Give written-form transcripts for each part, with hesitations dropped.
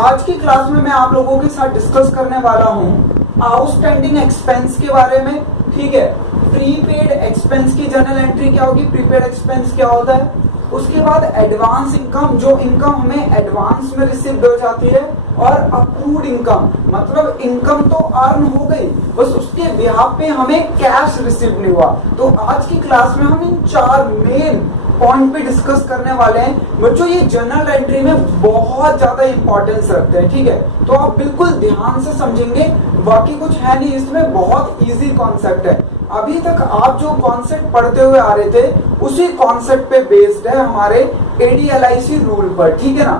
आज की क्लास में मैं आप लोगों के साथ डिस्कस करने वाला हूं आउटस्टैंडिंग एक्सपेंस के बारे में। ठीक है, प्रीपेड एक्सपेंस की जर्नल एंट्री क्या होगी, प्रीपेड एक्सपेंस क्या होता है, उसके बाद एडवांस इनकम, जो इनकम हमें एडवांस में रिसीव हो जाती है, और अक्रूड इनकम मतलब इनकम तो अर्न हो गई, बस उसके बिहाफ पे हमें कैश रिसीव नहीं हुआ। तो आज की क्लास में हम इन चार मेन पॉइंट पे डिस्कस करने वाले हैं। बच्चों ये जर्नल एंट्री में बहुत ज्यादा इंपॉर्टेंस रखते हैं। ठीक है, तो आप बिल्कुल ध्यान से समझेंगे, बाकी कुछ है नहीं, इसमें बहुत इजी कॉन्सेप्ट है। अभी तक आप जो कॉन्सेप्ट पढ़ते हुए आ रहे थे उसी कॉन्सेप्ट पे बेस्ड है हमारे एडीएलआईसी रूल पर। ठीक है ना,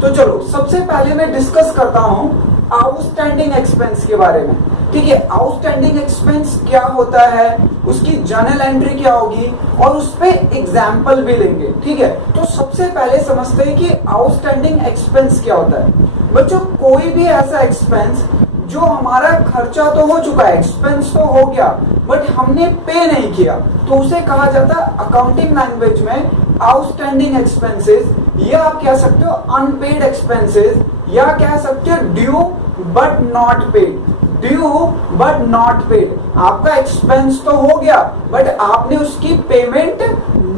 तो चलो सबसे पहले मैं डिस्कस करता हूं आउटस्टैंडिंग एक्सपेंस के बारे में। ठीक है, आउटस्टैंडिंग एक्सपेंस क्या होता है, उसकी जर्नल एंट्री क्या होगी, और उस पे एग्जाम्पल भी लेंगे। ठीक है, तो सबसे पहले समझते हैं कि आउटस्टैंडिंग एक्सपेंस क्या होता है। बच्चों कोई भी ऐसा एक्सपेंस जो हमारा खर्चा तो हो चुका है, एक्सपेंस तो हो गया, बट हमने पे नहीं किया, तो उसे कहा जाता है अकाउंटिंग लैंग्वेज में आउटस्टैंडिंग एक्सपेंसेस, या आप कह सकते हो अनपेड एक्सपेंसेस, या कह सकते हो due but not paid. Due but not paid, आपका एक्सपेंस तो हो गया बट आपने उसकी पेमेंट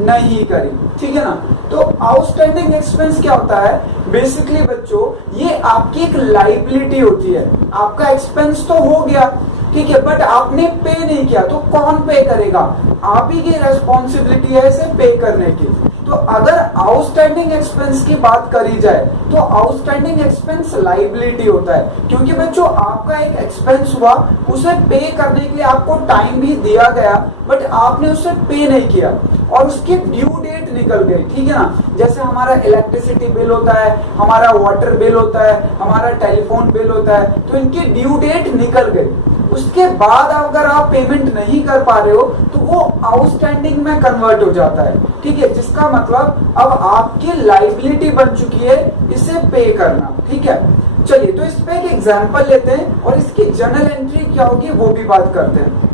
नहीं करी। ठीक है ना, तो आउटस्टैंडिंग एक्सपेंस क्या होता है, बेसिकली बच्चों ये आपकी एक लाइबिलिटी होती है। आपका एक्सपेंस तो हो गया, ठीक है, बट आपने पे नहीं किया, तो कौन पे करेगा, आप ही की रेस्पॉन्सिबिलिटी है इसे पे करने की। तो अगर आउटस्टैंडिंग एक्सपेंस की बात करी जाए तो आउटस्टैंडिंग एक्सपेंस लाइबिलिटी होता है, क्योंकि बच्चों आपका एक एक्सपेंस हुआ, उसे पे करने के लिए आपको टाइम भी दिया गया, बट आपने उसे पे नहीं किया और उसकी ड्यू डेट निकल गई। ठीक है ना, जैसे हमारा इलेक्ट्रिसिटी बिल होता है, हमारा वाटर बिल होता है, हमारा टेलीफोन बिल होता है, तो इनकी ड्यू डेट निकल गई, उसके बाद अगर आप पेमेंट नहीं कर पा रहे हो तो वो आउटस्टैंडिंग में कन्वर्ट हो जाता है। ठीक है, जिसका मतलब अब आपकी लाइबिलिटी बन चुकी है इसे पे करना। ठीक है, चलिए तो इस पे एक एग्जांपल लेते हैं और इसकी जर्नल एंट्री क्या होगी वो भी बात करते हैं।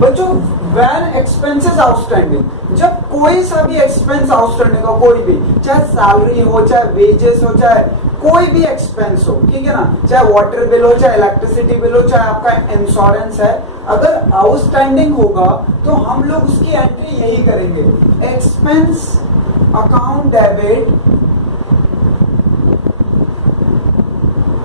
बच्चों व्हेन एक्सपेंसेस आउटस्टैंडिंग, जब कोई सा भी एक्सपेंस आउटस्टैंडिंग हो, कोई भी, चाहे सैलरी हो, चाहे वेजेस हो, चाहे कोई भी एक्सपेंस हो, ठीक है ना, चाहे वाटर बिल हो, चाहे इलेक्ट्रिसिटी बिल हो, चाहे आपका इंश्योरेंस है, अगर आउटस्टैंडिंग होगा तो हम लोग उसकी एंट्री यही करेंगे, एक्सपेंस अकाउंट डेबिट,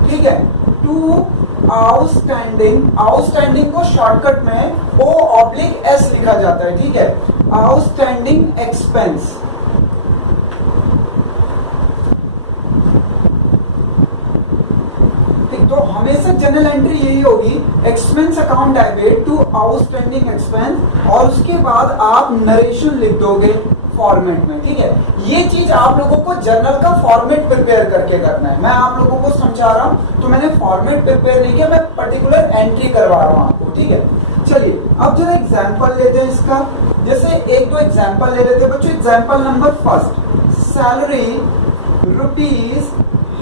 ठीक है, टू आउटस्टैंडिंग। आउटस्टैंडिंग को शॉर्टकट में O/S लिखा जाता है। ठीक है, आउटस्टैंडिंग एक्सपेंस। तो हमेशा जनरल एंट्री यही होगी, expense account debit to outstanding expense, और उसके बाद आप नरेशन लिख दोगे फॉर्मेट में। ठीक है, ये चीज आप लोगों को जर्नल का फॉर्मेट प्रिपेयर करके करना है। मैं आप लोगों को समझा रहा हूं तो मैंने फॉर्मेट प्रिपेयर नहीं किया, मैं पर्टिकुलर एंट्री करवा रहा हूं आपको। ठीक है, चलिए अब जरा एग्जांपल लेते हैं इसका, जैसे एक दो एग्जांपल ले लेते हैं बच्चों। Example number first, salary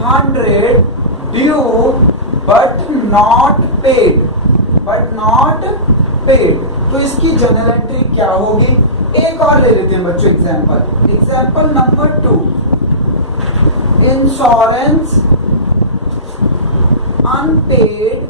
₹100 due but not paid, but not paid, तो इसकी जर्नल एंट्री क्या होगी। एक और ले लेते हैं बच्चों example. Example number 2, insurance unpaid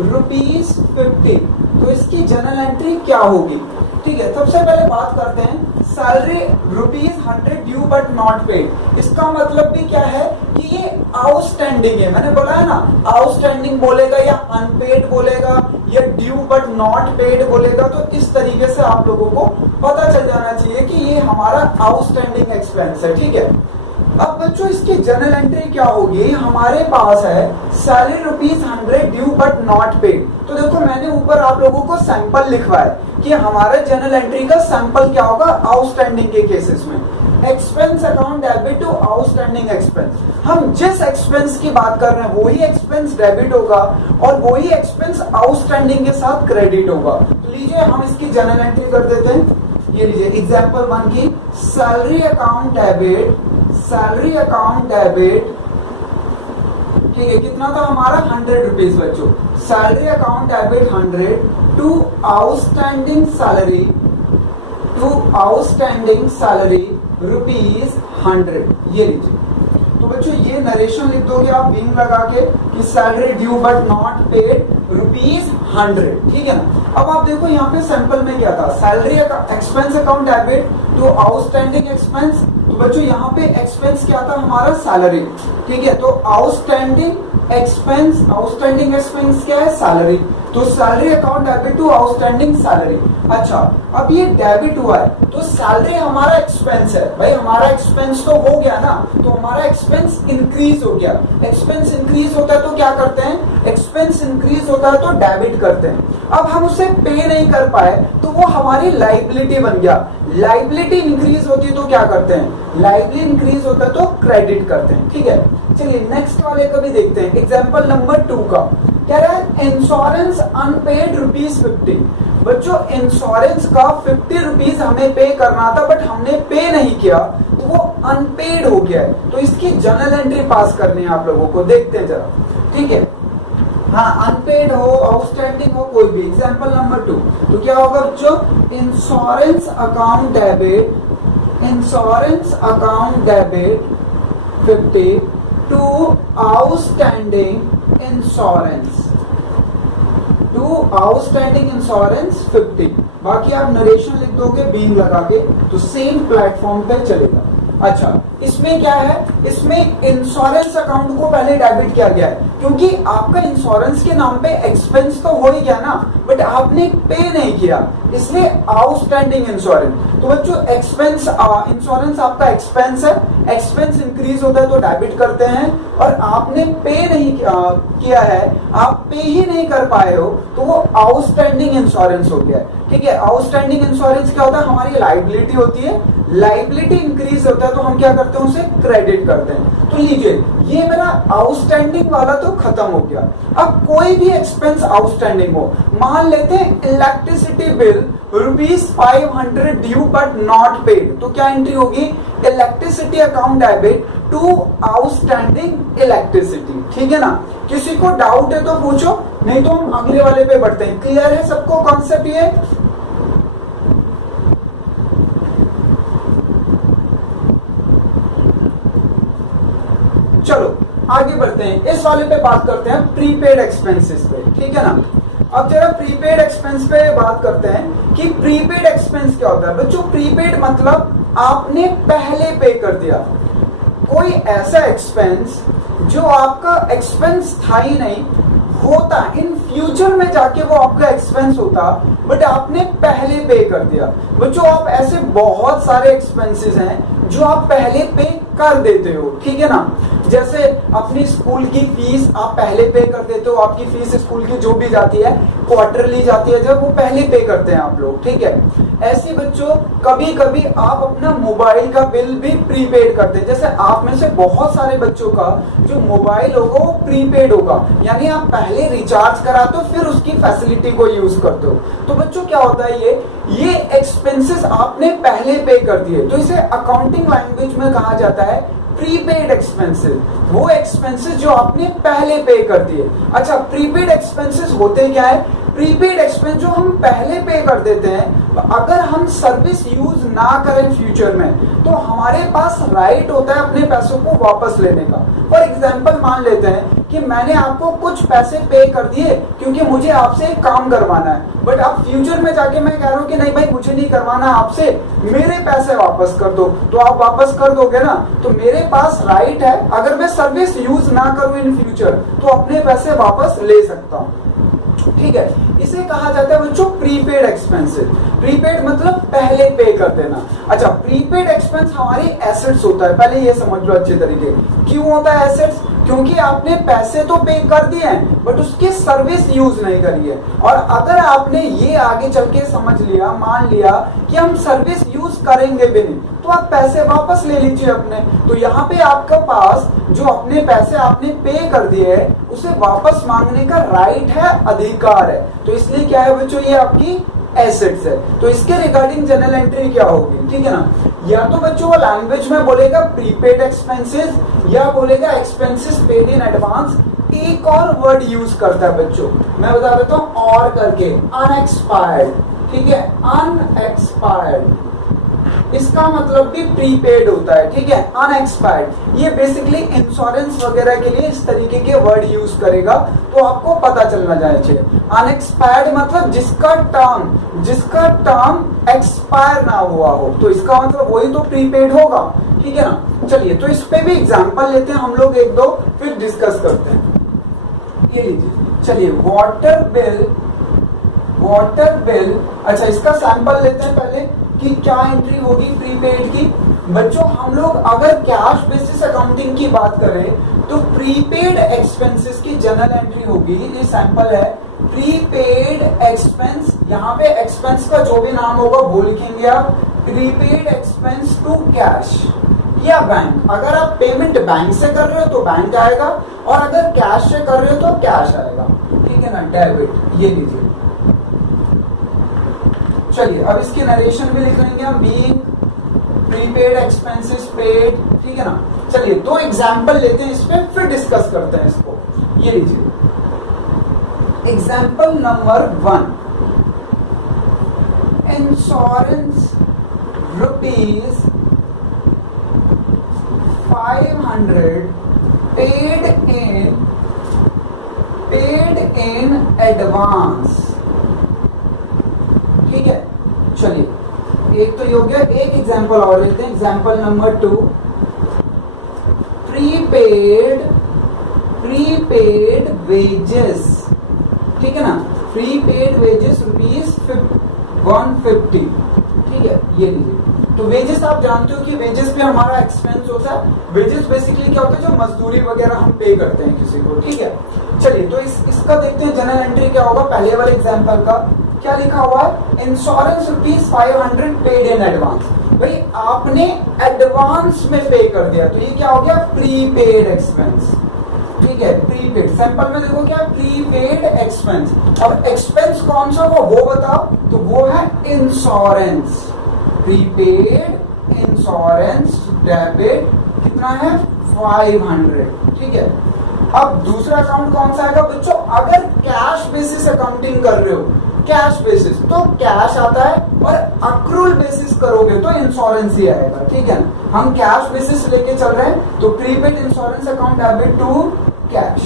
₹50, तो इसकी जर्नल एंट्री क्या होगी। ठीक है, सबसे पहले बात करते हैं salary ₹100 due but not paid. इसका मतलब भी क्या है कि ये आउटस्टैंडिंग है। मैंने बोला है ना, आउटस्टैंडिंग बोलेगा या अनपेड बोलेगा या ड्यू बट नॉट पेड बोलेगा, तो इस तरीके से आप लोगों को पता चल जाना चाहिए कि ये हमारा आउटस्टैंडिंग एक्सपेंस है। ठीक है, अब बच्चों इसकी जर्नल एंट्री क्या होगी, हमारे पास है salary ₹100 due but not paid. तो देखो मैंने ऊपर आप लोगों को सैंपल लिखवा है कि हमारे जर्नल एंट्री का सैंपल क्या होगा आउटस्टैंडिंग के केसेस में। Expense account debit to outstanding expense, हम जिस एक्सपेंस की बात कर रहे हैं वही एक्सपेंस डेबिट होगा और वही एक्सपेंस आउटस्टैंडिंग के साथ क्रेडिट होगा। तो लीजिए हम इसकी जर्नल एंट्री कर देते हैं। ये लीजिए एग्जांपल 1 की, salary account debit, salary account debit, ठीक है, कितना था हमारा ₹100 बच्चों, salary account debit 100 to outstanding salary to outstanding salary ₹100। ये लीजिए। तो बच्चों ये नरेशन लिख दोगे आप बीइंग लगा के कि salary due but not paid ₹100, ठीक है ना। अब आप देखो यहाँ पे सैंपल में क्या था, salary expense account debit to outstanding expense. तो बच्चों यहाँ पे एक्सपेंस क्या था हमारा, सैलरी, ठीक है। तो आउटस्टैंडिंग एक्सपेंस क्या है, सैलरी। तो salary account debit to outstanding salary. अच्छा, अब ये डेबिट हुआ है तो सैलरी हमारा एक्सपेंस है भाई, हमारा एक्सपेंस तो हो गया ना, तो हमारा एक्सपेंस इंक्रीज हो गया। एक्सपेंस इंक्रीज होता है तो क्या करते हैं, एक्सपेंस इंक्रीज होता है तो डेबिट करते हैं। अब हम उसे पे नहीं कर पाए तो वो हमारी लाइबिलिटी बन गया। लाइबिलिटी इंक्रीज होती तो क्या करते हैं, लाइबिलिटी इंक्रीज होता है तो क्रेडिट करते हैं, ठीक है। चलिए नेक्स्ट वाले का भी देखते हैं। एग्जाम्पल नंबर 2 का कह रहा है इंश्योरेंस अनपेड ₹50। बच्चों इंश्योरेंस का ₹50 हमें पे करना था बट हमने पे नहीं किया तो वो अनपेड हो गया है। तो इसकी जर्नल एंट्री पास करनी है आप लोगों को, देखते हैं जरा, ठीक है। हाँ, अनपेड हो, आउटस्टैंडिंग हो, कोई भी। एग्जाम्पल नंबर 2 तो क्या होगा बच्चों, insurance account debit 50 to outstanding insurance 50। बाकी आप नरेशन लिख दोगे बीइंग लगा के तो सेम प्लेटफॉर्म पे चलेगा। अच्छा, इसमें क्या है, इसमें इंश्योरेंस अकाउंट को पहले डेबिट किया गया है क्योंकि आपका इंश्योरेंस के नाम पे एक्सपेंस तो हो ही गया ना, बट आपने पे नहीं किया, इसलिए आउटस्टैंडिंग इंश्योरेंस। तो बच्चों एक्सपेंस, इंश्योरेंस आपका एक्सपेंस है, एक्सपेंस इंक्रीज होता है तो डेबिट करते हैं, और आपने पे नहीं किया है, आप पे ही नहीं कर पाए हो तो वो आउटस्टैंडिंग इंश्योरेंस हो गया है, ठीक है। आउटस्टैंडिंग इंश्योरेंस क्या होता है, हमारी लाइबिलिटी होती है, लाइबिलिटी इंक्रीज होता है तो हम क्या करते हैं, उसे क्रेडिट करते हैं। तो लीजिए ये मेरा आउटस्टैंडिंग वाला तो खत्म हो गया। अब कोई भी एक्सपेंस आउटस्टैंडिंग हो, मान लेते हैं electricity bill ₹500 due but not paid, तो क्या एंट्री होगी, electricity account debit to outstanding electricity, ठीक है ना। किसी को डाउट है तो पूछो, नहीं तो हम अगले वाले पे बढ़ते हैं। क्लियर है सबको कॉन्सेप्ट ये? चलो आगे बढ़ते हैं, इस वाले पे बात करते हैं प्रीपेड एक्सपेंसेस पे, ठीक है ना। अब जरा प्रीपेड एक्सपेंस पे बात करते हैं कि प्रीपेड एक्सपेंस क्या होता है। बच्चों प्रीपेड मतलब आपने पहले पे कर दिया, कोई ऐसा एक्सपेंस जो आपका एक्सपेंस था ही नहीं, होता इन फ्यूचर में जाके वो आपका एक्सपेंस होता, बट आपने पहले पे कर दिया। बच्चों आप ऐसे बहुत सारे एक्सपेंसेस हैं जो आप पहले पे कर देते हो, ठीक है ना। जैसे अपनी स्कूल की फीस आप पहले पे कर देते हो, आपकी फीस स्कूल की जो भी जाती है क्वार्टरली जाती है, जब वो पहले पे करते हैं आप लोग, ठीक है। ऐसे बच्चों कभी कभी आप अपना मोबाइल का बिल भी प्रीपेड करते हैं। जैसे आप में से बहुत सारे बच्चों का जो मोबाइल होगा वो प्रीपेड होगा, यानी आप पहले रिचार्ज कराते हो फिर उसकी फैसिलिटी को यूज करते हो। तो बच्चों क्या होता है, ये एक्सपेंसेस आपने पहले पे कर दिए, तो इसे अकाउंटिंग लैंग्वेज में कहा जाता है प्रीपेड एक्सपेंसेस, वो एक्सपेंसेस जो आपने पहले पे कर दिए। अच्छा, प्रीपेड एक्सपेंसेस होते क्या है, प्रीपेड एक्सपेंस जो हम पहले पे कर देते हैं, अगर हम सर्विस यूज ना करें फ्यूचर में तो हमारे पास राइट होता है अपने पैसों को वापस लेने का। फॉर एग्जांपल मान लेते हैं कि मैंने आपको कुछ पैसे पे कर दिए क्योंकि मुझे आपसे एक काम करवाना है, बट आप फ्यूचर में जाके मैं कह रहा हूँ कि नहीं भाई मुझे नहीं करवाना आपसे, मेरे पैसे वापस कर दो, तो आप वापस कर दोगे ना। तो मेरे पास राइट है, अगर मैं सर्विस यूज ना करूं इन फ्यूचर तो अपने पैसे वापस ले सकता हूं, ठीक है। इसे कहा जाता है बच्चों प्रीपेड एक्सपेंसेस। प्रीपेड मतलब पहले पे कर देना। अच्छा, प्रीपेड एक्सपेंस हमारी एसेट्स होता है, पहले ये समझ लो अच्छे तरीके। क्यों होता है एसेट्स, क्योंकि आपने पैसे तो पे कर दिए हैं बट उसकी सर्विस यूज नहीं करी है। और अगर आपने ये आगे चल के समझ लिया, मान लिया कि हम सर्विस यूज करेंगे भी नहीं, तो आप पैसे वापस ले लीजिए अपने। तो यहाँ पे आपके पास जो अपने पैसे आपने पे कर दिए है उसे वापस मांगने का राइट है, अधिकार है। तो इसलिए क्या है बच्चों, ये आपकी एसेट्स है। तो इसके रिगार्डिंग जनरल एंट्री क्या होगी, ठीक है ना। या तो बच्चों वो लैंग्वेज में बोलेगा प्रीपेड एक्सपेंसेस या बोलेगा एक्सपेंसेस पेड इन एडवांस। एक और वर्ड यूज करता है बच्चों, मैं बता देता हूं और करके, अनएक्सपायर्ड, ठीक है, अनएक्सपायर्ड। इसका मतलब भी प्रीपेड होता है, ठीक है। अनएक्सपायर्ड ये बेसिकली इंश्योरेंस वगैरह के लिए इस तरीके के वर्ड यूज करेगा, तो आपको पता चलना चाहिए। अनएक्सपायर्ड मतलब जिसका टर्म एक्सपायर ना हुआ हो, तो इसका मतलब वही तो प्रीपेड होगा, ठीक है ना। चलिए तो इस पे भी एग्जांपल लेते हैं हम लोग एक दो, फिर डिस्कस करते हैं। ये लीजिए, चलिए वाटर बिल, अच्छा इसका सैंपल लेते हैं पहले कि क्या एंट्री होगी प्रीपेड की। बच्चों हम लोग अगर कैश बेसिस अकाउंटिंग की बात करें तो प्रीपेड एक्सपेंसेस की जनरल एंट्री होगी, ये सैंपल है, प्रीपेड एक्सपेंस, यहाँ पे एक्सपेंस का जो भी नाम होगा वो लिखेंगे आप, प्रीपेड एक्सपेंस टू कैश या बैंक। अगर आप पेमेंट बैंक से कर रहे हो तो बैंक आएगा, और अगर कैश से कर रहे हो तो कैश आएगा, ठीक है ना, डेबिट। ये लीजिए, चलिए अब इसकी नरेशन भी लिख लेंगे हम, बीइंग प्रीपेड एक्सपेंसेस पेड, ठीक है ना। चलिए दो एग्जांपल लेते हैं इस पे, फिर डिस्कस करते हैं इसको। ये लीजिए example number 1, insurance rupees 500 paid in advance, ठीक है। चलिए एक तो ये हो गया, एक एग्जांपल और लेते हैं, एग्जांपल नंबर 2, प्रीपेड वेजेस, ठीक है ना, प्रीपेड वेजेस रुपीज 150, ठीक है। ये लीजिए, तो वेजेस आप जानते हो कि वेजेस पे हमारा एक्सपेंस होता है। वेजेस बेसिकली क्या होता है, जो मजदूरी वगैरह हम पे करते हैं किसी को, ठीक है। चलिए तो इसका देखते हैं जनरल एंट्री क्या होगा। पहले वाले एग्जांपल का क्या लिखा हुआ है, insurance rupees 500 paid in advance. भाई आपने एडवांस में पे कर दिया, तो ये क्या हो गया, प्रीपेड एक्सपेंस, ठीक है, प्रीपेड। सैंपल में देखो क्या, प्रीपेड एक्सपेंस। अब एक्सपेंस कौन सा हो वो बताओ, तो वो है इंश्योरेंस, प्रीपेड इंश्योरेंस डेबिट, कितना है 500, ठीक है। अब दूसरा अकाउंट कौन सा आएगा बच्चों, अगर कैश बेसिस अकाउंटिंग कर रहे हो, कैश बेसिस तो कैश आता है, और अक्रूल बेसिस करोगे तो इंश्योरेंस ही आएगा, ठीक है ना। हम कैश बेसिस लेके चल रहे हैं तो prepaid insurance account debit to cash,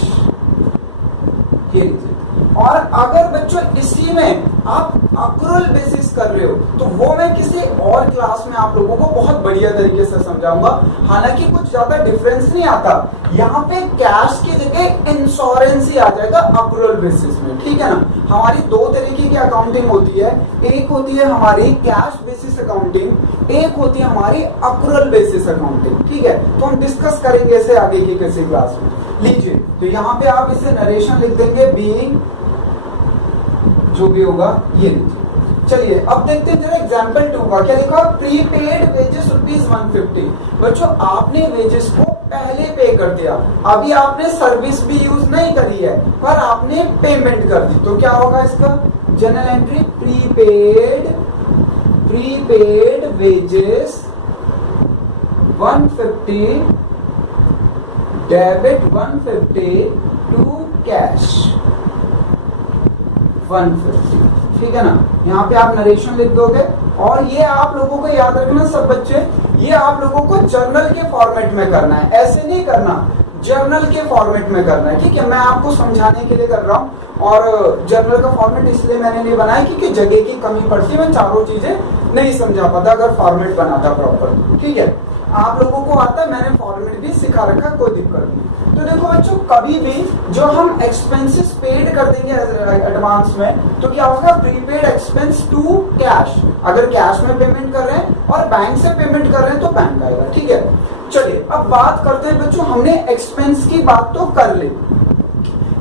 ये लीजिए। और अगर बच्चों इसी में आप अक्रूल बेसिस कर रहे हो, तो वो मैं किसी और क्लास में आप लोगों को बहुत बढ़िया तरीके से समझाऊंगा। हालांकि कुछ ज्यादा डिफरेंस नहीं आता, यहाँ पे कैश की जगह इंश्योरेंस ही आ जाएगा अक्रूल बेसिस में, ठीक है ना। हमारी दो तरीके की अकाउंटिंग होती है, एक होती है हमारी कैश बेसिस अकाउंटिंग, एक होती है हमारी अक्रूल बेसिस अकाउंटिंग, ठीक है। तो हम डिस्कस करेंगे इसे आगे की किसी क्लास में। लीजिए तो यहाँ पे आप इसे नरेशन लिख देंगे, बीइंग जो भी होगा, ये लीजिए। चलिए अब देखते हैं जरा एग्जांपल 2 का क्या लिखा, प्रीपेड वेजेस रुपीज 150। बच्चों आपने वेजेस को पहले पे कर दिया, अभी आपने सर्विस भी यूज नहीं करी है, पर आपने पेमेंट कर दी, तो क्या होगा इसका general entry, prepaid wages 150 debit 150 to cash 150, ठीक है ना। यहाँ पे आप नरेशन लिख दोगे, और ये आप लोगों को याद रखना सब बच्चे, ये आप लोगों को जर्नल के फॉर्मेट में करना है, ऐसे नहीं करना, जर्नल के फॉर्मेट में करना है, ठीक है। मैं आपको समझाने के लिए कर रहा हूँ, और जर्नल का फॉर्मेट इसलिए मैंने नहीं बनाया क्योंकि जगह की कमी पड़ती है, मैं चारों चीजें नहीं समझा पाता अगर फॉर्मेट बनाता प्रॉपर, ठीक है। आप लोगों को आता है, मैंने फॉर्मेट भी सिखा रखा, कोई दिक्कत नहीं। तो देखो बच्चों, कभी भी जो हम एक्सपेंसेस पेड कर देंगे एडवांस में, तो क्या होगा, प्रीपेड एक्सपेंस टू कैश। अगर कैश में पेमेंट कर रहे हैं और बैंक से पेमेंट कर रहे हैं तो बैंक आएगा, ठीक है। चलिए अब बात करते हैं बच्चों, हमने एक्सपेंस की बात तो कर ली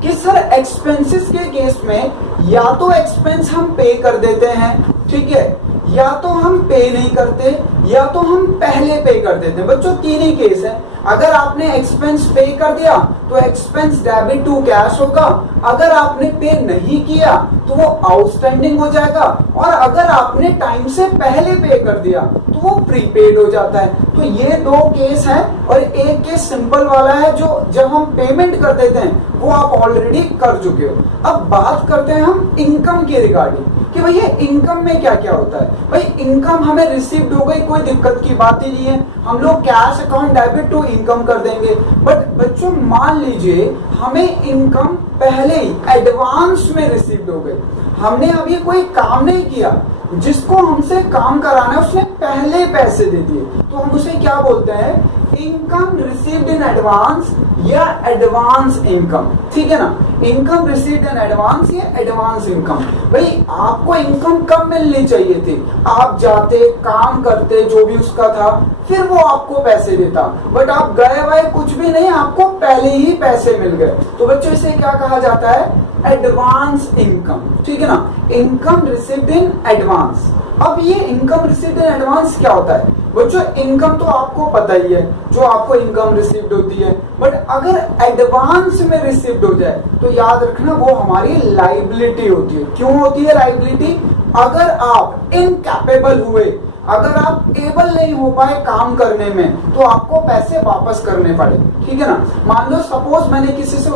कि सर एक्सपेंसेस के केस में या तो एक्सपेंस हम पे कर देते हैं, ठीक है, या तो हम पे नहीं करते, या तो हम पहले पे कर देते हैं। बच्चों तीन ही केस है। अगर आपने एक्सपेंस पे कर दिया तो एक्सपेंस डेबिट टू कैश होगा, अगर आपने पे नहीं किया तो वो आउटस्टैंडिंग हो जाएगा, और अगर आपने टाइम से पहले पे कर दिया तो वो प्रीपेड हो जाता है। तो ये दो केस हैं, और एक केस सिंपल वाला है जो जब हम पेमेंट कर देते हैं, वो आप ऑलरेडी कर चुके हो। अब बात करते हैं हम इनकम के रिगार्डिंग। कि भैया इनकम में क्या क्या होता है। भाई इनकम हमें रिसीव्ड हो गई, कोई दिक्कत की बात ही नहीं है, हम लोग cash account debit to income कर देंगे। बट बच्चों मान लीजिए हमें इनकम पहले ही एडवांस में रिसीव्ड हो गई, हमने अभी कोई काम नहीं किया, जिसको हमसे काम कराना है उसने पहले पैसे दे दिए, तो हम उसे क्या बोलते हैं, इनकम रिसीव्ड इन एडवांस या एडवांस इनकम। ठीक है ना, इनकम रिसीव्ड इन एडवांस या एडवांस इनकम। भाई आपको इनकम कब मिलनी चाहिए थी, आप जाते काम करते जो भी उसका था, फिर वो आपको पैसे देता, बट आप गए वए कुछ भी नहीं, आपको पहले ही पैसे मिल गए, तो बच्चों इसे क्या कहा जाता है, एडवांस इनकम। ठीक है ना, इनकम रिसीव्ड इन एडवांस। अब ये इनकम रिसीव्ड इन एडवांस क्या होता है बच्चों, इनकम तो आपको पता ही है जो आपको इनकम रिसीव्ड होती है, बट अगर एडवांस में रिसीव्ड हो जाए तो याद रखना वो हमारी लाइबिलिटी होती है। क्यों होती है लाइबिलिटी, अगर आप इनकैपेबल हुए, अगर आप एबल नहीं हो पाए काम करने में, तो आपको पैसे वापस करने पड़े। ठीक है ना, मान लो सपोज मैंने किसी से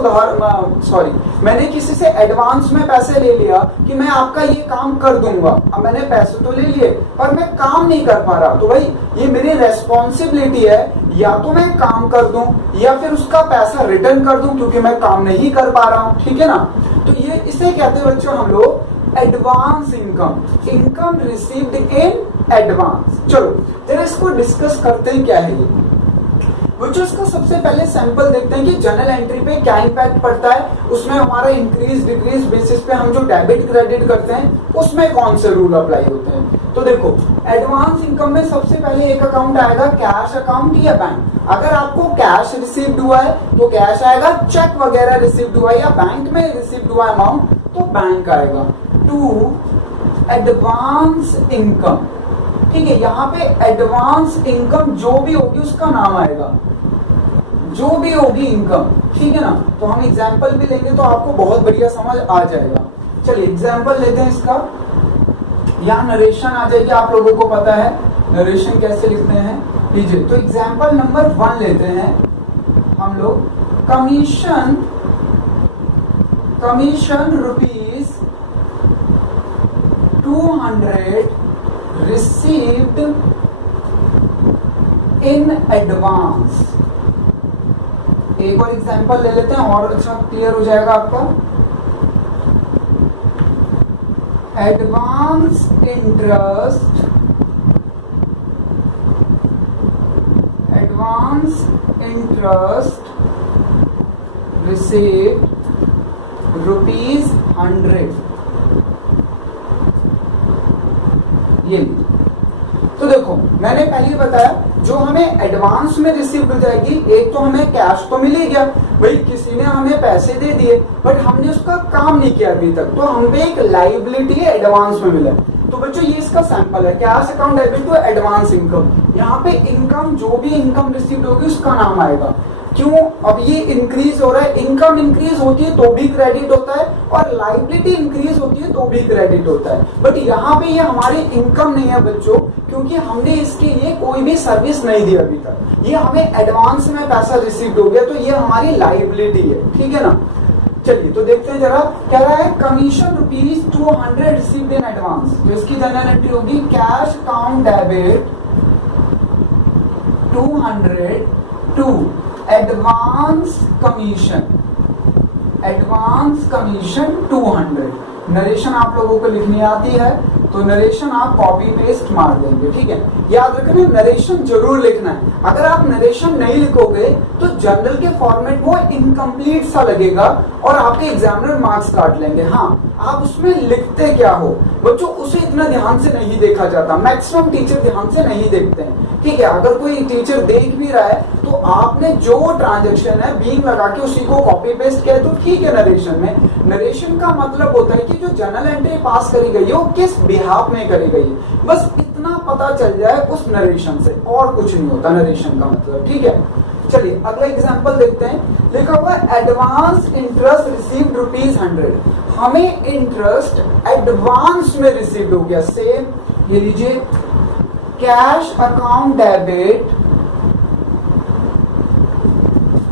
मैंने किसी से एडवांस में पैसे ले लिया कि मैं आपका ये काम कर दूंगा, अब मैंने पैसे तो ले लिए पर मैं काम नहीं कर पा रहा, तो भाई ये मेरी रेस्पॉन्सिबिलिटी है, या तो मैं काम कर दूं या फिर उसका पैसा रिटर्न कर दूं क्योंकि मैं काम नहीं कर पा रहा हूं। ठीक है ना, तो ये इसे कहते हैं बच्चों हम लोग advance income, income received in advance. चलो जरा इसको डिस्कस करते हैं क्या है ये बच्चों। इसका सबसे पहले सैंपल देखते हैं कि जर्नल एंट्री पे क्या इम्पैक्ट पड़ता है, उसमें हमारा इंक्रीज डिक्रीज बेसिस पे हम जो डेबिट क्रेडिट करते हैं उसमें कौन से रूल अप्लाई होते हैं। तो देखो एडवांस इनकम में सबसे पहले एक अकाउंट आएगा कैश अकाउंट या बैंक। अगर आपको कैश रिसीव्ड हुआ है तो कैश आएगा, चेक वगैरह रिसीव्ड हुआ है या बैंक में रिसीव्ड हुआ अमाउंट तो बैंक आएगा। टू एडवांस इनकम, ठीक है, यहाँ पे एडवांस इनकम जो भी होगी उसका नाम आएगा, जो भी होगी इनकम। ठीक है ना, तो हम एग्जांपल भी लेंगे तो आपको बहुत बढ़िया समझ आ जाएगा। चलिए एग्जांपल लेते हैं इसका, यहाँ नरेशन आ जाएगी, आप लोगों को पता है नरेशन कैसे लिखते हैं, लीजिए। तो एग्जांपल नंबर 1 लेते हैं हम लोग, commission rupees 200 received in advance। एक और एग्जांपल ले लेते हैं और अच्छा क्लियर हो जाएगा आपका। Advance interest received ₹100। ये तो देखो मैंने पहले बताया जो हमें एडवांस में रिसीव हो जाएगी, एक तो हमें कैश तो मिल ही गया, भाई किसी ने हमें पैसे दे दिए बट हमने उसका काम नहीं किया अभी तक, तो हम पे एक लाइबिलिटी एडवांस में मिला। तो बच्चों ये इसका सैंपल है, cash account debit to advance income. यहाँ पे इनकम जो भी इनकम रिसीव होगी उसका नाम आएगा। क्यों, अब ये इंक्रीज हो रहा है, इनकम इंक्रीज होती है तो भी क्रेडिट होता है और लाइबिलिटी इंक्रीज होती है तो भी क्रेडिट होता है। बट यहाँ पे ये हमारी इनकम नहीं है बच्चों, क्योंकि हमने इसके लिए कोई भी सर्विस नहीं दी अभी तक, ये हमें एडवांस में पैसा रिसीव हो गया, तो ये हमारी लाइबिलिटी है। ठीक है ना, चलिए तो देखते हैं जरा, क्या रहा है, commission rupees 200 received in advance. तो इसकी जनरल एंट्री होगी cash account debit 200 to advance commission 200। Narration आप लोगों को लिखनी आती है तो नरेशन आप कॉपी पेस्ट मार देंगे। ठीक है, याद रखना नरेशन जरूर लिखना है, अगर आप नरेशन नहीं लिखोगे तो जनरल के फॉर्मेट वो इनकम्प्लीट सा लगेगा और आपके एग्जामिनर मार्क्स काट लेंगे। हाँ, आप उसमें लिखते क्या हो बच्चों उसे इतना ध्यान से नहीं देखा जाता, मैक्सिमम टीचर ध्यान से नहीं देखते हैं। ठीक है, अगर कोई टीचर देख भी रहा है तो आपने जो ट्रांजैक्शन है बीइंग लगा के उसी को कॉपी पेस्ट किया तो ठीक है। नरेशन में, नरेशन का मतलब होता है कि जो जनरल एंट्री पास करी गई है वो किस बिहाफ में करी गई है, बस इतना पता चल जाए उस नरेशन से, और कुछ नहीं होता नरेशन का मतलब। ठीक है, चलिए अगला एग्जांपल देखते हैं, लिखा हुआ एडवांस इंटरेस्ट रिसीव्ड ₹100। हमें इंटरेस्ट एडवांस में रिसीव्ड हो गया। सेम ये लीजिए, cash account debit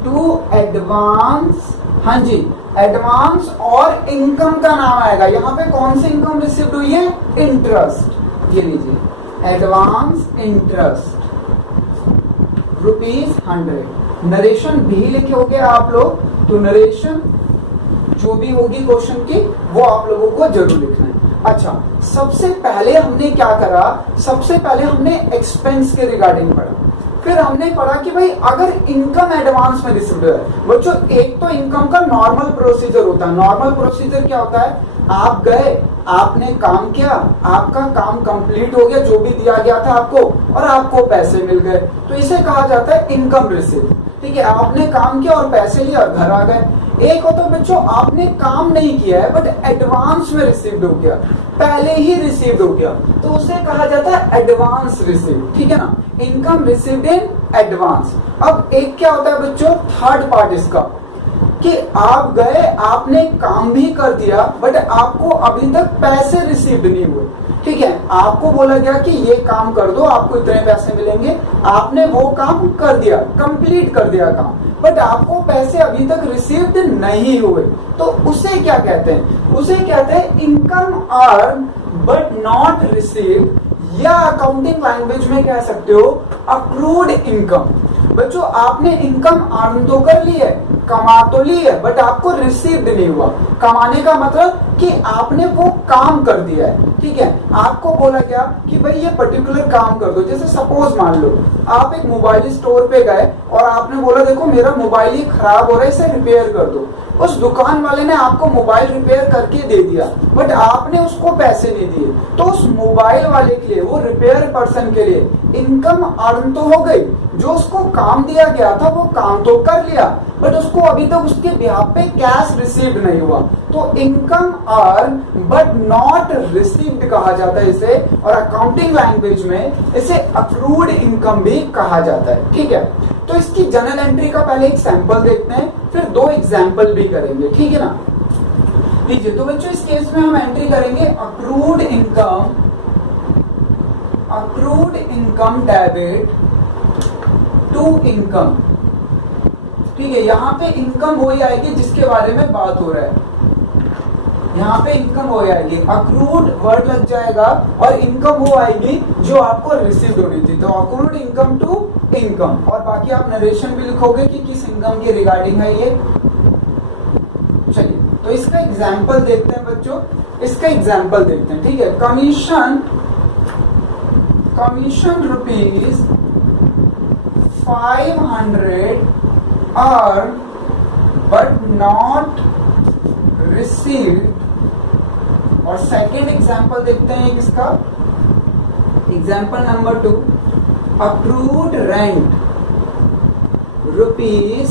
to advance, हाँ जी, एडवांस और इनकम का नाम आएगा। यहाँ पे कौन सी इनकम रिसीव्ड हुई है? इंटरेस्ट। ये लीजिए एडवांस इंटरेस्ट ₹100। नरेशन भी लिखोगे आप लोग, तो नरेशन जो भी होगी क्वेश्चन की वो आप लोगों को जरूर लिखना है। अच्छा, सबसे पहले हमने क्या करा? सबसे पहले हमने एक्सपेंस के रिगार्डिंग पढ़ा, फिर हमने पढ़ा कि भाई अगर इनकम एडवांस में रिसीव्ड है, बच्चों एक तो इनकम का नॉर्मल प्रोसीजर होता है। नॉर्मल प्रोसीजर क्या होता है? आप गए, आपने काम किया, आपका काम कंप्लीट हो गया, जो भी दिया गया था आपको, और आपको पैसे मिल गए, तो इसे कहा जाता है इनकम रिसीव। ठीक है, आपने काम किया और पैसे लिए और घर आ गए। एक होता है बच्चों आपने काम नहीं किया है बट एडवांस में रिसीव्ड हो गया, पहले ही रिसीव्ड हो गया, तो उसे कहा जाता है एडवांस रिसीव। ठीक है ना, इनकम रिसीव्ड इन एडवांस। अब एक क्या होता है बच्चों, थर्ड पार्ट इसका, कि आप गए, आपने काम भी कर दिया बट आपको अभी तक पैसे रिसीव्ड नहीं हुए। ठीक है, आपको बोला गया कि ये काम कर दो, आपको इतने पैसे मिलेंगे, आपने वो काम कर दिया, कंप्लीट कर दिया काम, बट आपको पैसे अभी तक रिसीव्ड नहीं हुए, तो उसे क्या कहते हैं? उसे कहते हैं income earn but not received, या अकाउंटिंग लैंग्वेज में कह सकते हो अक्रूड इनकम। बच्चों आपने इनकम अर्न तो कर ली है, कमा तो ली है, बट आपको रिसीव्ड नहीं हुआ। कमाने का मतलब कि आपने वो काम कर दिया है। ठीक है, आपको बोला गया कि भाई ये पर्टिकुलर काम कर दो। जैसे सपोज मान लो आप एक मोबाइल स्टोर पे गए और आपने बोला देखो मेरा मोबाइल ही खराब हो रहा है, इसे रिपेयर कर दो। उस दुकान वाले ने आपको मोबाइल रिपेयर करके दे दिया बट आपने उसको पैसे नहीं दिए, तो उस मोबाइल वाले के लिए, वो रिपेयर पर्सन के लिए इनकम अर्न तो हो गई, जो उसको काम दिया गया था वो काम तो कर लिया बट उसको अभी तक उसके बिहाफ पे कैश रिसीव्ड नहीं हुआ, तो income earn but not received कहा जाता है इसे, और अकाउंटिंग लैंग्वेज में इसे अक्रूड इनकम भी कहा जाता है। ठीक है, तो इसकी जर्नल एंट्री का पहले एक सैंपल देखते हैं, फिर 2 एग्जाम्पल भी करेंगे। ठीक है ना, लीजिए तो बच्चों इस केस में हम एंट्री करेंगे accrued income debit to income. ठीक है, यहाँ पे इनकम हो आएगी जिसके बारे में बात हो रहा है, यहाँ पे इनकम हो आएगी, अक्रूड वर्ड लग जाएगा और इनकम वो आएगी जो आपको रिसीव होनी थी, तो अक्रूड इनकम टू इनकम, और बाकी आप नरेशन भी लिखोगे कि किस इनकम के रिगार्डिंग है ये। चलिए तो इसका एग्जाम्पल देखते हैं बच्चों, इसका एग्जाम्पल देखते हैं। ठीक है, commission rupees 500 earn but not received. और सेकेंड एग्जाम्पल देखते हैं किसका, example number 2, accrued rent rupees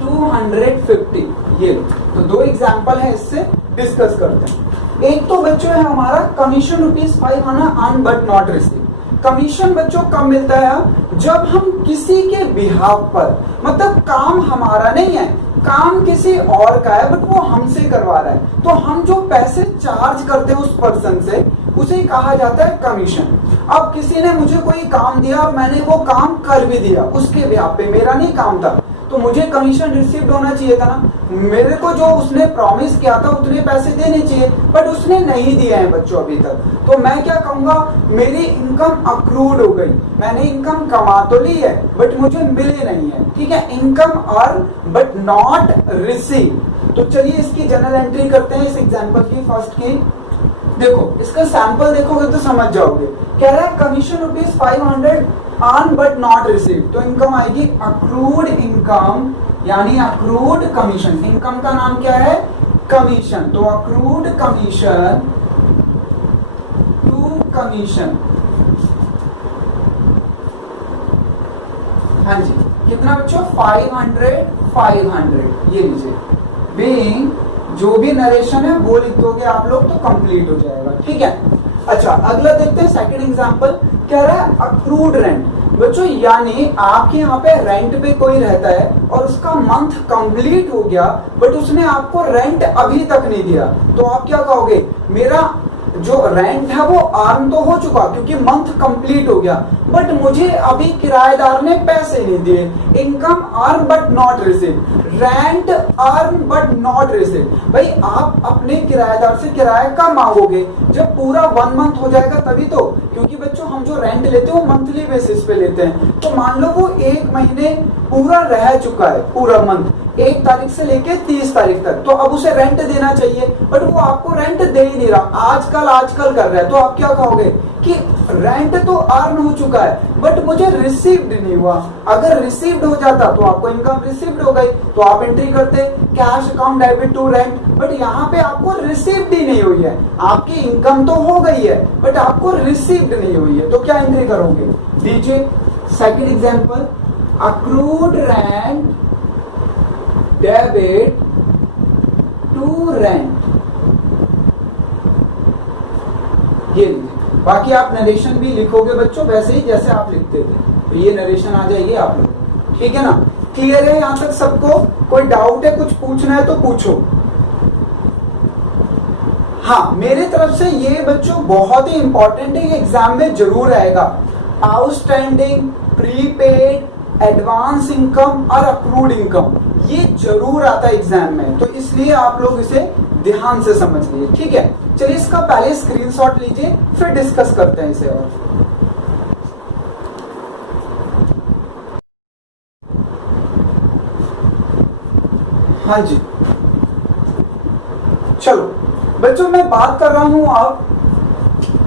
250। ये तो 2 एग्जाम्पल है, इससे डिस्कस करते हैं। एक तो बच्चों है हमारा commission rupees 500 earn but not receive. Commission बच्चों कब मिलता है? जब हम किसी के बिहाफ पर, मतलब काम हमारा नहीं है, काम किसी और का है बट वो हमसे करवा रहा है, तो हम जो पैसे चार्ज करते हैं उस पर्सन से, उसे कहा जाता है कमीशन। अब किसी ने मुझे कोई काम दिया और मैंने वो काम कर भी दिया उसके बिहाफ पे, मेरा नहीं काम था, तो मुझे कमीशन रिसीव्ड होना चाहिए था ना। मेरे को जो उसने प्रॉमिस किया था उतने पैसे देने चाहिए, बट उसने नहीं दिए हैं बच्चों अभी तक, तो मैं क्या कहूंगा, मेरी इनकम अक्रूड हो गई, मैंने इनकम कमा तो ली है बट मुझे मिले नहीं है। ठीक है, income earn but not receive. तो चलिए इसकी जनरल एंट्री करते हैं, इस एग्जाम्पल की फर्स्ट की। देखो इसका सैंपल देखोगे तो समझ जाओगे। कह रहा है commission rupees 500 earn but not receive, तो इनकम आएगी अक्रूड इनकम, यानी अक्रूड कमीशन। इनकम का नाम क्या है? कमीशन, तो अक्रूड कमीशन टू कमीशन। हाँ जी, कितना बच्चों? 500। ये लीजिए, बीइंग जो भी नरेशन है वो लिख दोगे आप लोग तो कंप्लीट हो जाएगा। ठीक है, अच्छा अगला देखते हैं सेकंड एग्जांपल। कह रहा है अक्रूड रेंट। बच्चों यानी आपके यहाँ पे रेंट पे कोई रहता है और उसका मंथ कंप्लीट हो गया बट उसने आपको रेंट अभी तक नहीं दिया, तो आप क्या कहोगे, मेरा जो रेंट है वो अर्न तो हो चुका क्योंकि मंथ कंप्लीट हो गया, बट मुझे अभी किराएदार ने पैसे नहीं दिए। Income earn but not receive. Rent earn but not receive. भाई आप अपने किराएदार से किराया कब मांगोगे? जब पूरा 1 मंथ हो जाएगा तभी तो, क्योंकि बच्चों हम जो रेंट लेते हैं वो मंथली बेसिस पे लेते हैं। तो मान लो वो 1 महीने पूरा रह चुका है, पूरा मंथ 1 तारीख से लेके 30 तारीख तक, तो अब उसे रेंट देना चाहिए, बट वो आपको रेंट दे ही नहीं रहा, आजकल कर रहा है। तो आप क्या कहोगे कि रेंट तो अर्न हो चुका है बट मुझे रिसीव्ड नहीं हुआ। अगर रिसीव्ड हो जाता तो आपको इनकम रिसीव्ड हो गई, तो आप एंट्री करते cash account debit to rent, but यहाँ पे आपको रिसीव्ड ही नहीं हुई है। आपकी इनकम तो हो गई है बट आपको रिसीव्ड नहीं हुई है, तो क्या एंट्री करोगे? दीजिए second example, accrued rent debit to rent, ये लीजिए। बाकी आप नरेशन भी लिखोगे बच्चों वैसे ही जैसे आप लिखते थे, तो ये नरेशन आ जाएगी आप लोग, ठीक है ना? क्लियर है यहां तक सबको? कोई डाउट है, कुछ पूछना है तो पूछो। हाँ, मेरे तरफ से ये बच्चों बहुत ही इंपॉर्टेंट है, ये एग्जाम में जरूर आएगा। आउटस्टैंडिंग, प्रीपेड, एडवांस इनकम और अक्रूड इनकम, ये जरूर आता है एग्जाम में, तो इसलिए आप लोग इसे ध्यान से समझ लीजिए, ठीक है? चलिए इसका पहले स्क्रीनशॉट लीजिए, फिर डिस्कस करते हैं इसे। और हाँ जी, चलो बच्चों मैं बात कर रहा हूं अब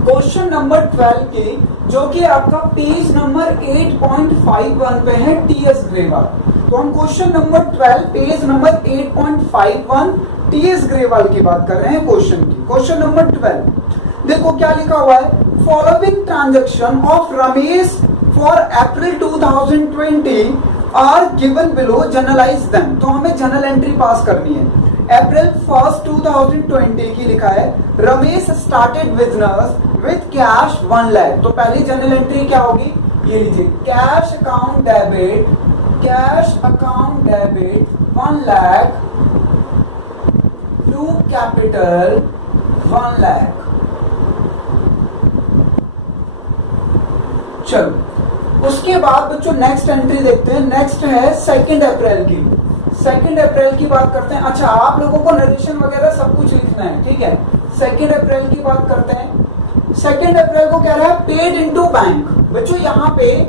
क्वेश्चन नंबर 12 की, जो कि आपका पेज नंबर 8.51 पे है, टीएस ग्रेवाल। तो हम question number 12 page number 8.51 TS Grewal की बात कर रहे हैं क्वेश्चन की। क्वेश्चन नंबर 12 देखो क्या लिखा हुआ है, following transaction of Ramesh for April 2020 are given below, journalise them. तो हमें जर्नल एंट्री पास करनी है। अप्रैल 1 2020 की लिखा है, Ramesh started business with cash 1 lakh. तो पहली जर्नल एंट्री क्या होगी? ये लीजिए, cash account debit 1 lakh to capital 1 lakh. चलो उसके बाद बच्चों नेक्स्ट एंट्री देखते हैं। नेक्स्ट है 2 अप्रैल की। 2 अप्रैल की बात करते हैं। अच्छा, आप लोगों को नरेशन वगैरह सब कुछ लिखना है, ठीक है? 2 अप्रैल की बात करते हैं। 2 अप्रैल को कह रहा है पेड इनटू बैंक। बच्चों यहाँ पे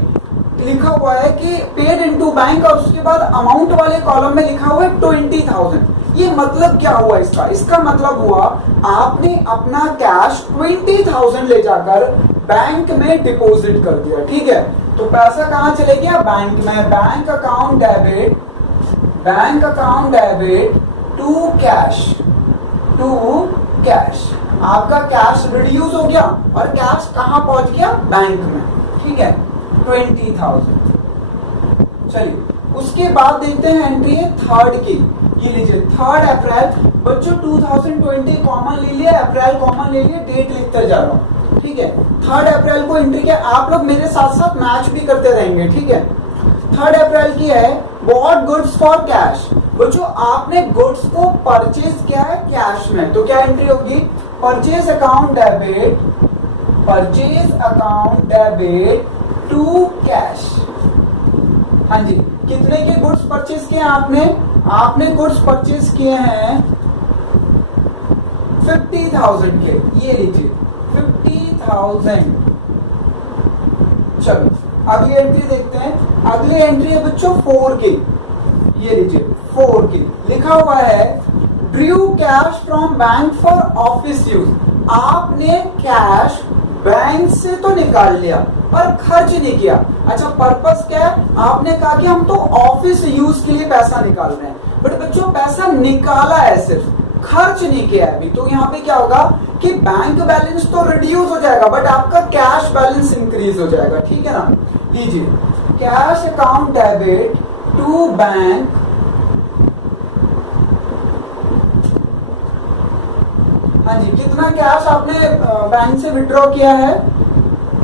लिखा हुआ है कि पेड इनटू बैंक, और उसके बाद अमाउंट वाले कॉलम में लिखा हुआ है 20,000। ये मतलब क्या हुआ इसका? इसका मतलब हुआ आपने अपना कैश 20,000 ले जाकर बैंक में डिपॉजिट कर दिया, ठीक है? तो पैसा कहाँ चले गया? बैंक में। Bank account debit to cash. आपका कैश रिड्यूस हो गया और कैश कहाँ पहुंच गया? बैंक में, ठीक है? 20,000। चलिए उसके बाद देखते हैं एंट्री है 3rd की। ये लीजिए 3 अप्रैल। बच्चों 2020 कॉमन ले लिया, अप्रैल कॉमन ले लिया, डेट लिखते जा रहा हूँ, ठीक है? 3 अप्रैल को एंट्री किया। आप लोग मेरे साथ साथ मैच भी करते रहेंगे, ठीक है? 3 अप्रैल की है, बॉट गुड्स फॉर कैश। बच्चों आपने गुड्स को परचेज किया है कैश में, तो क्या एंट्री होगी? Purchase account debit to cash. हाँ जी, कितने के गुड्स परचेज किए आपने गुड्स परचेज किए हैं 50,000 के। ये लीजिए 50,000। चलो अगली एंट्री देखते हैं। अगली एंट्री है बच्चों 4 की। ये लीजिए 4 की लिखा हुआ है, Drew cash from bank for office use. आपने कैश बैंक से तो निकाल लिया पर खर्च नहीं किया। अच्छा, पर्पस क्या है? आपने कहा कि हम तो ऑफिस यूज के लिए पैसा निकाल रहे हैं, बट बच्चों पैसा निकाला है, सिर्फ खर्च नहीं किया है अभी। तो यहाँ पे क्या होगा कि बैंक बैलेंस तो रिड्यूस हो जाएगा बट आपका कैश बैलेंस इंक्रीज हो जाएगा, ठीक है ना? लीजिए, cash account debit to bank हाँ जी, कितना कैश आपने बैंक से विड्रॉ किया है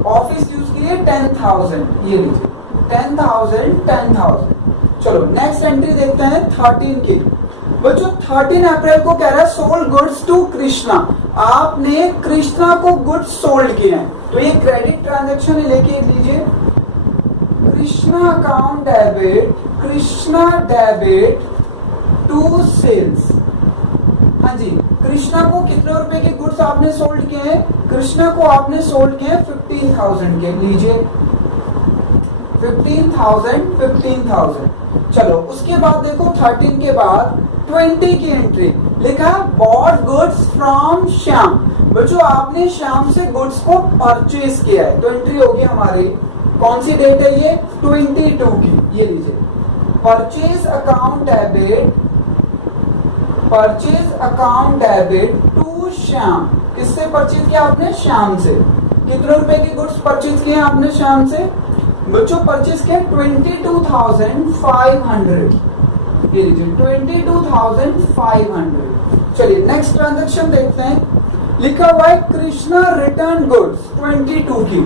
ऑफिस यूज के लिए? 10,000। ये लीजिए 10,000। चलो नेक्स्ट एंट्री देखते हैं 13 की। बच्चों 13 अप्रैल को कह रहा है सोल्ड गुड्स टू कृष्णा। आपने कृष्णा को गुड्स सोल्ड किए हैं, तो ये क्रेडिट ट्रांजैक्शन लेके लीजिए, Krishna account debit to sales. हाँ जी, कृष्णा को कितने रुपए के गुड्स आपने सोल्ड किए हैं? कृष्णा को आपने सोल्ड किए 15,000 के। लीजिए 15,000। चलो उसके बाद देखो 13 के बाद 20 की एंट्री लिखा बॉट गुड्स फ्रॉम श्याम। बच्चों आपने श्याम से गुड्स को परचेज किया है, तो एंट्री होगी हमारी, कौन सी डेट है ये? 22 की। ये लीजिए purchase account debit to Shyam. किससे परचेज किया आपने? श्याम से। कितने रुपए के गुड्स परचेज किए आपने श्याम से? बच्चों परचेज किया 22,500। ये लीजिए 22,500। चलिए नेक्स्ट ट्रांजेक्शन देखते हैं। लिखा हुआ है कृष्णा रिटर्न गुड्स 22 की।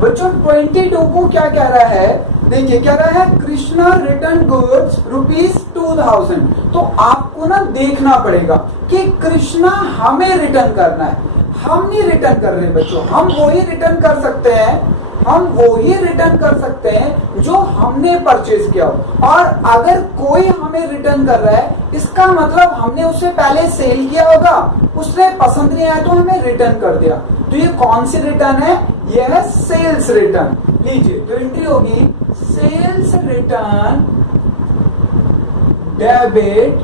बच्चों 22 को क्या कह रहा है? देखिए क्या रहा है, कृष्णा रिटर्न गुड्स ₹2000। तो आपको ना देखना पड़ेगा कि कृष्णा हमें रिटर्न करना है, हम नहीं रिटर्न कर रहे बच्चों। हम वही रिटर्न कर सकते हैं जो हमने परचेज किया हो। और अगर कोई हमें रिटर्न कर रहा है, इसका मतलब हमने उसे पहले सेल किया होगा, उसने पसंद नहीं आया तो हमें रिटर्न कर दिया। तो ये कौन सी रिटर्न है? यह है सेल्स रिटर्न। लीजिए तो एंट्री होगी sales return debit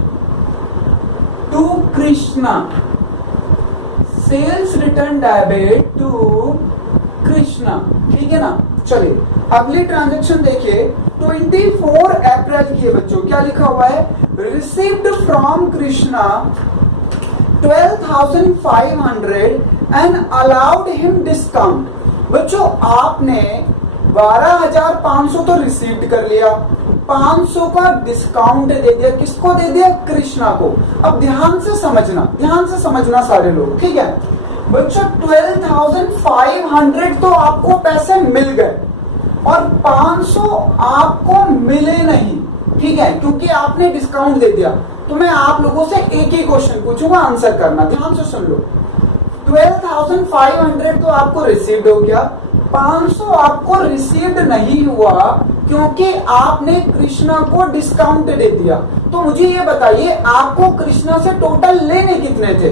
to Krishna. Sales return debit to Krishna, ठीक है ना। चलिए अगली ट्रांजैक्शन देखिए 24 अप्रैल की है बच्चों। क्या लिखा हुआ है? Received from Krishna 12,500 and allowed him discount. बच्चों आपने 12,500 तो रिसीव्ड कर लिया, 500 का डिस्काउंट दे दिया। किसको दे दिया? कृष्णा को। अब ध्यान से समझना सारे लोग, ठीक है बच्चों। 12,500 तो आपको पैसे मिल गए और 500 आपको मिले नहीं, ठीक है, क्योंकि आपने डिस्काउंट दे दिया। तो मैं आप लोगों से एक ही क्वेश्चन पूछूंगा, आंसर करना, ध्यान से सुन लो। 12,500 तो आपको रिसीव्ड हो गया, 500 आपको रिसीव्ड नहीं हुआ क्योंकि आपने कृष्णा को डिस्काउंट दे दिया। तो मुझे ये बताइए आपको कृष्णा से टोटल लेने कितने थे?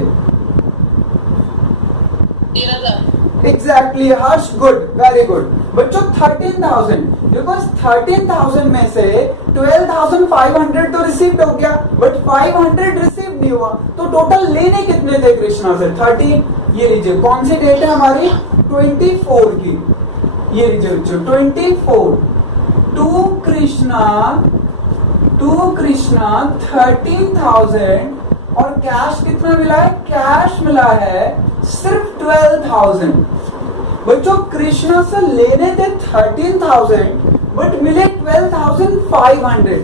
13,000। एग्जैक्टली हर्ष, गुड, वेरी गुड बच्चों। 13,000, बिकॉज 13,000 में से 12,500 तो रिसीव्ड हो गया, बट 500 रिसीव नहीं हुआ। तो टोटल लेने कितने थे कृष्णा से? 13। ये लीजिए कौन सी डेट है हमारी? 24 की। ये लीजिए बच्चों 24 टू कृष्णा 13,000 और कैश कितना मिला है? कैश मिला है सिर्फ 12,000। बच्चों कृष्णा से लेने थे 13,000 बट मिले 12,500।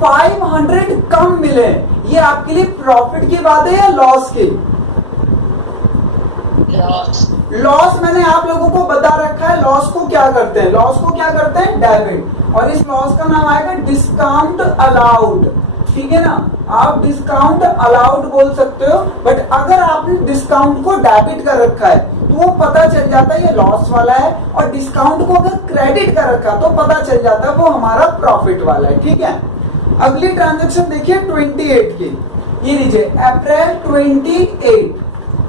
500 कम मिले। ये आपके लिए प्रॉफिट की बात है या लॉस की? लॉस मैंने आप लोगों को बता रखा है। लॉस को क्या करते हैं? डेबिट। और इस लॉस का नाम आएगा डिस्काउंट अलाउड, ठीक है ना। आप डिस्काउंट अलाउड बोल सकते हो, बट अगर आपने डिस्काउंट को डेबिट कर रखा है तो वो पता चल जाता है ये लॉस वाला है, और डिस्काउंट को अगर क्रेडिट कर रखा तो पता चल जाता है वो हमारा प्रॉफिट वाला है, ठीक है। अगली ट्रांजेक्शन देखिए 28 की। ये लीजिए अप्रैल 28।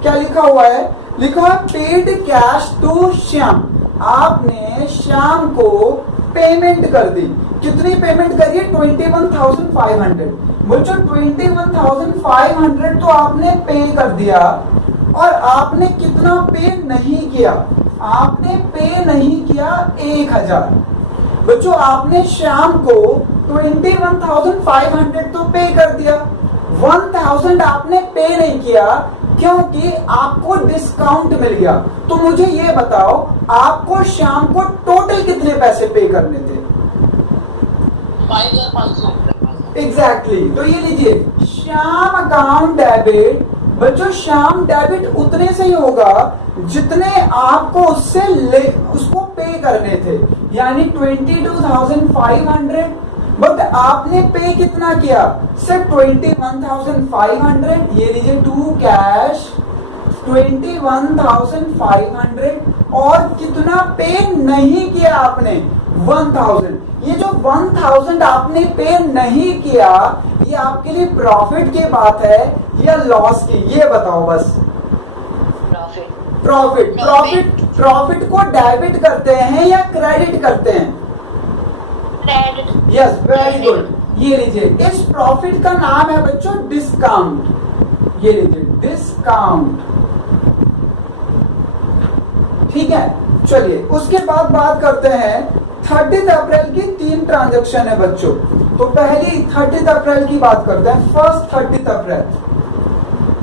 क्या लिखा हुआ है? लिखा है पेड कैश टू श्याम। आपने श्याम को पेमेंट कर दी। कितनी पेमेंट करिए? 21,500। बच्चों 21,500 तो आपने पे कर दिया, और आपने कितना पे नहीं किया? आपने पे नहीं किया 1,000। बच्चों आपने श्याम को 21,500 तो पे कर दिया, 1,000 आपने पे नहीं किया क्योंकि आपको डिस्काउंट मिल गया। तो मुझे ये बताओ आपको श्याम को टोटल कितने पैसे पे करने थे? 5,500। एग्जैक्टली। तो ये लीजिए श्याम अकाउंट डेबिट। बच्चों श्याम डेबिट उतने से ही होगा जितने आपको उसको पे करने थे, यानी 22,500। बट आपने पे कितना किया? सिर्फ 21,500। ये लीजिए टू कैश 21,500। और कितना पे नहीं किया आपने? 1,000। ये जो 1,000 आपने पे नहीं किया, ये आपके लिए प्रॉफिट की बात है या लॉस की, ये बताओ बस। प्रॉफिट प्रॉफिट प्रॉफिट को डेबिट करते हैं या क्रेडिट करते हैं? क्रेडिट। Yes, very good. ये लीजिए, इस प्रॉफिट का नाम है बच्चों डिस्काउंट। ये लीजिए डिस्काउंट, ठीक है। चलिए उसके बाद बात करते हैं 30 अप्रैल की 3 ट्रांजैक्शन है बच्चों। तो पहली 30 अप्रैल की बात करते हैं। फर्स्ट 30 अप्रैल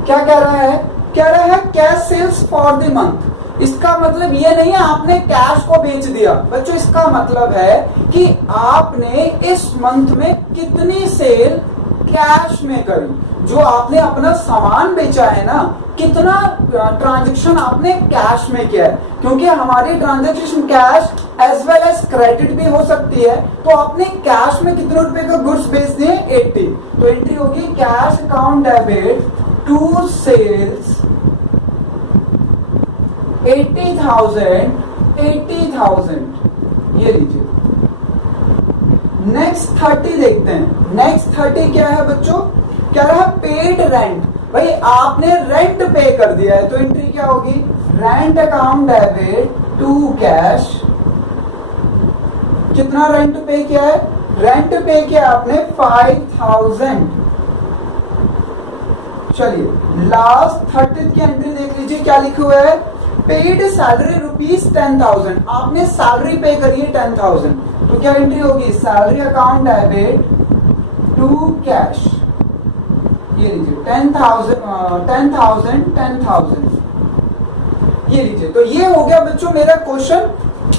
क्या कह रहा है? कह रहा है cash sales for the month. इसका मतलब ये नहीं है आपने कैश को बेच दिया बच्चों, इसका मतलब है कि आपने इस मंथ में कितनी सेल कैश में करी। जो आपने अपना सामान बेचा है ना, कितना ट्रांजैक्शन आपने कैश में किया है, क्योंकि हमारी transaction cash as well as credit भी हो सकती है। तो आपने कैश में कितने रुपए का गुड्स बेच दिए? 80। तो एंट्री होगी cash account debit to sales 80,000। ये लीजिए। नेक्स्ट 30 देखते हैं। नेक्स्ट 30 क्या है बच्चों? क्या रहा? Paid rent. भाई आपने रेंट पे कर दिया है, तो एंट्री क्या होगी? Rent account debit to cash. कितना रेंट पे किया है? रेंट पे किया आपने 5,000। चलिए लास्ट 30 की एंट्री देख लीजिए, क्या लिखा हुआ है? Paid salary ₹10,000। आपने सैलरी पे करी है 10,000, तो क्या एंट्री होगी? Salary account debit to cash. ये लीजिए 10,000। ये लीजिए। तो ये हो गया बच्चों मेरा क्वेश्चन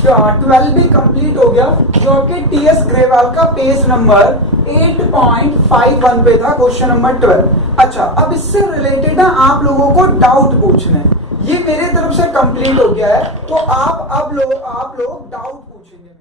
12 भी कंप्लीट हो गया, जो कि टीएस ग्रेवाल का पेज नंबर 8.51 पे था, क्वेश्चन नंबर 12। अच्छा, अब इससे रिलेटेड ना आप लोगों को डाउट पूछने हैं। ये मेरे तरफ से कंप्लीट हो गया है, तो आप लोग डाउट पूछेंगे।